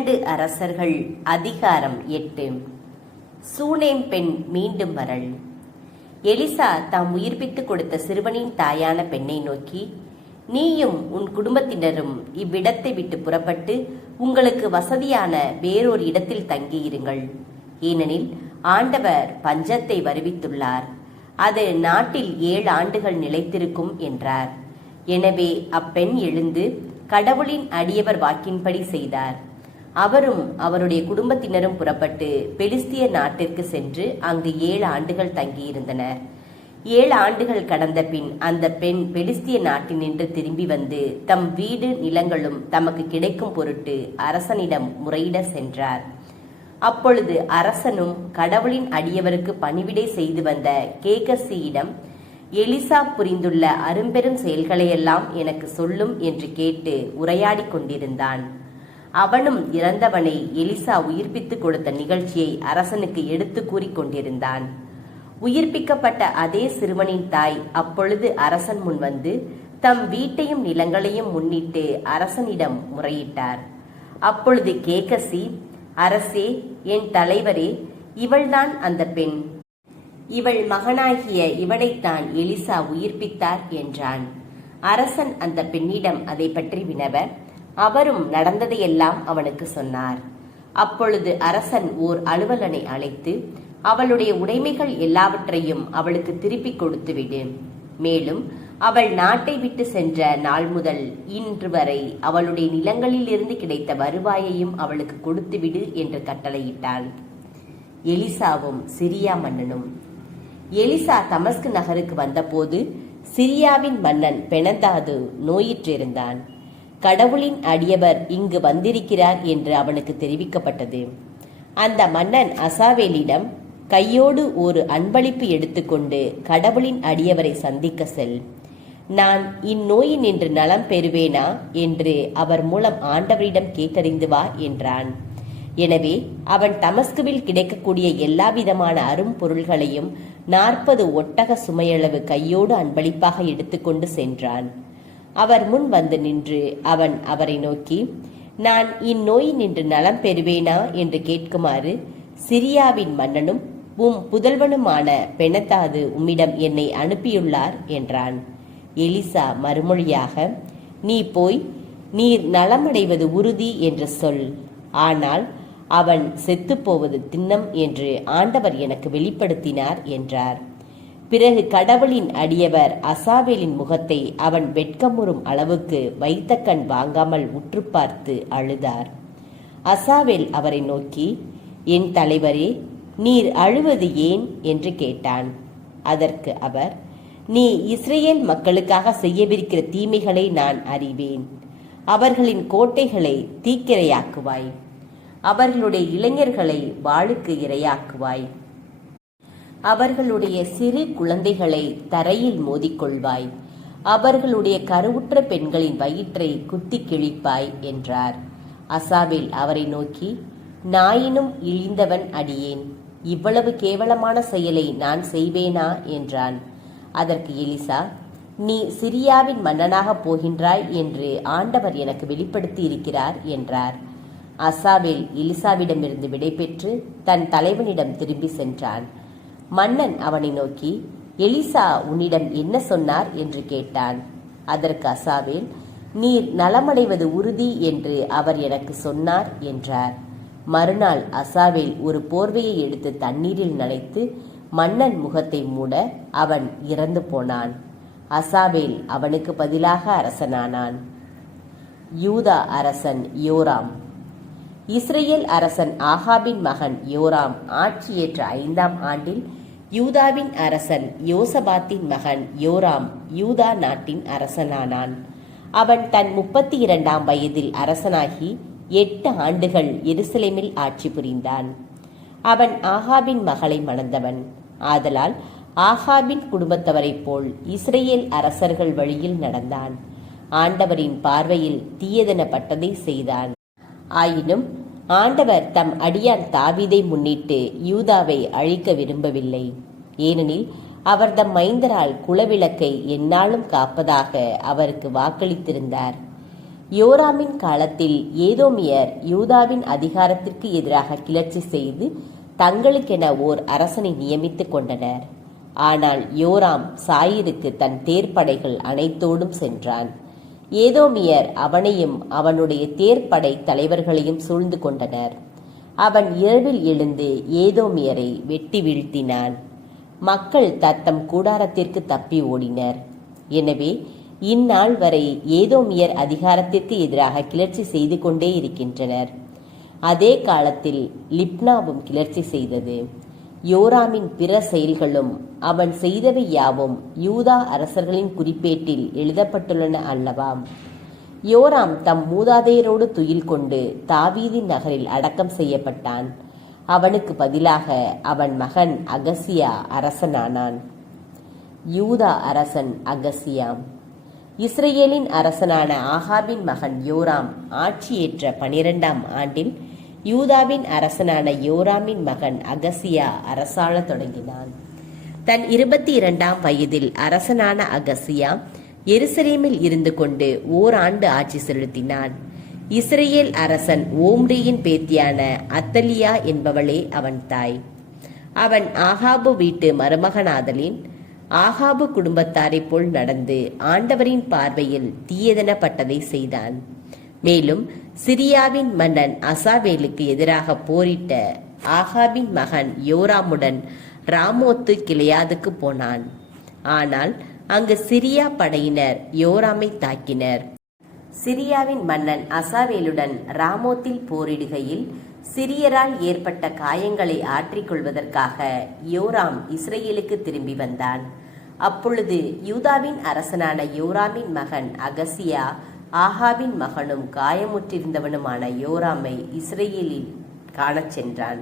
2 அரசர்கள் அதிகாரம் 8. சூனேம் பெண் மீண்டும் வரல். எலிசா தாம் உயிர்ப்பித்துக் கொடுத்த சிறுவனின் தாயான பெண்ணை நோக்கி, நீயும் உன் குடும்பத்தினரும் இவ்விடத்தை விட்டு புறப்பட்டு உங்களுக்கு வசதியான வேறொரு இடத்தில் தங்கியிருங்கள். ஏனெனில் ஆண்டவர் பஞ்சத்தை வருவித்துள்ளார். அது நாட்டில் 7 ஆண்டுகள் நிலைத்திருக்கும் என்றார். எனவே அப்பெண் எழுந்து கடவுளின் அடியவர் வாக்கின்படி செய்தார். அவரும் அவருடைய குடும்பத்தினரும் புறப்பட்டு பெலிஸ்தியர் நாட்டிற்கு சென்று அங்கு 7 ஆண்டுகள் தங்கியிருந்தனர். 7 ஆண்டுகள் கடந்த பின் அந்த பெண் பெலிஸ்திய நாட்டினின்று திரும்பி வந்து தம் வீடு நிலங்களும் தமக்கு கிடைக்கும் பொருட்டு அரசனிடம் முறையிட சென்றார். அப்பொழுது அரசனும் கடவுளின் அடியவருக்கு பணிவிடை செய்து வந்த கேகசியிடம், எலிசா புரிந்துள்ள அரும்பெரும் செயல்களையெல்லாம் எனக்கு சொல்லும் என்று கேட்டு உரையாடி கொண்டிருந்தான். அவனும் இறந்தவனை எலிசா உயிர்ப்பித்துக் கொடுத்த நிகழ்ச்சியை அரசனுக்கு எடுத்து கூறிக்கொண்டிருந்தான். உயிர்ப்பிக்கப்பட்ட அதே சிறுவனின் தாய் அப்பொழுது அரசன் முன் வந்து தம் வீட்டையும் நிலங்களையும் முன்னிட்டு அரசனிடம் முறையிட்டார். அப்பொழுது கேகசி, அரசே, என் தலைவரே, இவள்தான் அந்த பெண். இவள் மகனாகிய இவனைத்தான் எலிசா உயிர்ப்பித்தார் என்றான். அரசன் அந்த பெண்ணிடம் அதை பற்றி வினவ, அவரும் நடந்ததையெல்லாம் அவனுக்கு சொன்னார். அப்பொழுது அரசன் ஓர் அலுவலனை அழைத்து, அவளுடைய உடைமைகள் எல்லாவற்றையும் அவளுக்கு திருப்பிக் கொடுத்துவிடு. மேலும் அவள் நாட்டை விட்டு சென்ற நாள் முதல் இன்று வரை அவளுடைய நிலங்களிலிருந்து கிடைத்த வருவாயையும் அவளுக்கு கொடுத்துவிடு என்று கட்டளையிட்டான். எலிசாவும் சிரியா மன்னனும். எலிசா தமஸ்கு நகருக்கு வந்தபோது சிரியாவின் மன்னன் பெனதாது நோயிற்றிருந்தான். கடவுளின் அடியவர் இங்கு வந்திருக்கிறார் என்று அவனுக்கு தெரிவிக்கப்பட்டது. அந்த மன்னன் அசாவேலிடம், கையோடு ஒரு அன்பளிப்பு எடுத்துக்கொண்டு கடவுளின் அடியவரை சந்திக்க செல். நான் இந்நோயின் என்று நலம் பெறுவேனா என்று அவர் மூலம் ஆண்டவரிடம் கேட்டறிந்து வா என்றான். எனவே அவன் தமஸ்குவில் கிடைக்கக்கூடிய எல்லா விதமான அரும் பொருள்களையும் 40 ஒட்டக சுமையளவு கையோடு அன்பளிப்பாக எடுத்துக்கொண்டு சென்றான். அவர் முன் வந்து நின்று அவன் அவரை நோக்கி, நான் இந்நோய் நின்று நலம் பெறுவேனா என்று கேட்குமாறு சிரியாவின் மன்னனும் உம் புதல்வனுமான பெனதாது உம்மிடம் என்னை அனுப்பியுள்ளார் என்றான். எலிசா மறுமொழியாக, நீ போய் நீர் நலமடைவது உறுதி என்று சொல். ஆனால் அவன் செத்துப்போவது திண்ணம் என்று ஆண்டவர் எனக்கு வெளிப்படுத்தினார் என்றார். பிறகு கடவுளின் அடியவர் அசாவேலின் முகத்தை அவன் வெட்கமுறும் அளவுக்கு வைத்த கண் வாங்காமல் உற்று பார்த்து அழுதார். அசாவேல் அவரை நோக்கி, என் தலைவரே, நீர் அழுவது ஏன் என்று கேட்டான். அதற்கு அவர், நீ இஸ்ரேல் மக்களுக்காக செய்யவிருக்கிற தீமைகளை நான் அறிவேன். அவர்களின் கோட்டைகளை தீக்கிரையாக்குவாய், அவர்களுடைய இளைஞர்களை வாளுக்கு இரையாக்குவாய், அவர்களுடைய சிறு குழந்தைகளை தரையில் மோதிக்கொள்வாய், அவர்களுடைய கருவுற்ற பெண்களின் வயிற்றை குத்தி கிழிப்பாய் என்றார். அசாவேல் அவரை நோக்கி, நாயினும் இழிந்தவன் அடியேன், இவ்வளவு கேவலமான செயலை நான் செய்வேனா என்றான். அதற்கு எலிசா, நீ சிரியாவின் மன்னனாக போகின்றாய் என்று ஆண்டவர் எனக்கு வெளிப்படுத்தி இருக்கிறார் என்றார். அசாவேல் எலிசாவிடமிருந்து விடைபெற்று தன் தலைவனிடம் திரும்பி சென்றான். மன்னன் அவனை நோக்கி, எலிசா உன்னிடம் என்ன சொன்னார் என்று கேட்டான். அதற்கு அசாவேல், நீர் நலமடைவது உறுதி என்று அவர் எனக்கு சொன்னார் என்றார். மறுநாள் அசாவேல் ஒரு போர்வையை எடுத்து தண்ணீரில் நனைத்து மன்னன் முகத்தை மூட அவன் இறந்து போனான். அசாவேல் அவனுக்கு பதிலாக அரசனானான். யூதா அரசன் யோராம். இஸ்ரேல் அரசன் ஆகாபின் மகன் யோராம் ஆட்சியேற்ற 5ஆம் ஆண்டில் யூதாவின் அரசன் யோசபாத்தின் மகன் யோராம் யூதா நாட்டின் அரசனானான். அவன் தன் 32ஆம் வயதில் அரசனாகி 8 ஆண்டுகள் எருசலேமில் ஆட்சி புரிந்தான். அவன் ஆகாபின் மகளை மணந்தவன். ஆதலால் ஆகாபின் குடும்பத்தவரைப் போல் இஸ்ரேல் அரசர்கள் வழியில் நடந்தான். ஆண்டவரின் பார்வையில் தீயதெனப்பட்டதை செய்தான். ஆயினும் ஆண்டவர் தம் அடியான் தாவீதை முன்னிட்டு யூதாவை அழிக்க விரும்பவில்லை. ஏனெனில் அவர் தம் மைந்தரால் குலவிளக்கை எந்நாளும் காப்பதாக அவருக்கு வாக்களித்திருந்தார். யோராமின் காலத்தில் ஏதோமியர் யூதாவின் அதிகாரத்திற்கு எதிராக கிளர்ச்சி செய்து தங்களுக்கென ஓர் அரசனை நியமித்துக் கொண்டனர். ஆனால் யோராம் சாயிருக்கு தன் தேர்ப்படைகள் அனைத்தோடும் சென்றான். ஏதோமியர் அவனையும் அவனுடைய தேர்ப்படை தலைவர்களையும் சூழ்ந்து கொண்டனர். அவன் இரவில் எழுந்து ஏதோமியரை வெட்டி வீழ்த்தினான். மக்கள் தத்தம் கூடாரத்திற்கு தப்பி ஓடினர். எனவே இந்நாள் வரை ஏதோமியர் அதிகாரத்திற்கு எதிராக கிளர்ச்சி செய்து கொண்டே இருக்கின்றனர். அதே காலத்தில் லிப்னாவும் கிளர்ச்சி செய்தது. யோராமின் பிற செயல்களும் அவன் செய்தவை யாவும் யூதா அரசர்களின் குறிப்பேட்டில் எழுதப்பட்டுள்ளன அல்லவா? யோராம் தம் மூதாதையரோடு துயில் கொண்டு தாவீதின் நகரில் அடக்கம் செய்யப்பட்டான். அவனுக்கு பதிலாக அவன் மகன் அகசியா அரசனானான். யூதா அரசன் அகசியாம். இஸ்ரேலின் அரசனான ஆகாபின் மகன் யோராம் ஆட்சியேற்ற 12ஆம் ஆண்டில் யூதாவின் அரசனான யோராமின் மகன் அகசியா அரசாளத் தொடங்கினான். தன் 22ஆம் வயதில் அரசனான அகசியா எருசலேமில் இருந்து கொண்டு ஓராண்டு ஆட்சி செலுத்தினான். இஸ்ரேல் அரசன் ஓம்ரியின் பேத்தியான அத்தலியா என்பவளே அவன் தாய். அவன் ஆகாபு வீட்டு மருமகனாதலின் ஆகாபு குடும்பத்தாரை போல் நடந்து ஆண்டவரின் பார்வையில் தீயதெனப்பட்டதை செய்தான். மேலும் சிரியாவின் மன்னன் அசாவேலுக்கு எதிராக போரிட்ட ஆகாபின் மகன் யோராமுடன் ராமோத்து கிளையாதுக்கு போனான். ஆனால் அங்கு சிரியா படையினர் யோராமை தாக்கினர். சிரியாவின் மன்னன் அசாவேலுடன் ராமோத்தில் போரிடுகையில் சிரியரால் ஏற்பட்ட காயங்களை ஆற்றிக்கொள்வதற்காக யோராம் இஸ்ரேலுக்கு திரும்பி வந்தான். அப்பொழுது யூதாவின் அரசனான யோராமின் மகன் அகசியா ஆகாபின் மகனும் காயமுற்றிருந்தவனுமான யோராமை இஸ்ரேலில் காணச் சென்றான்.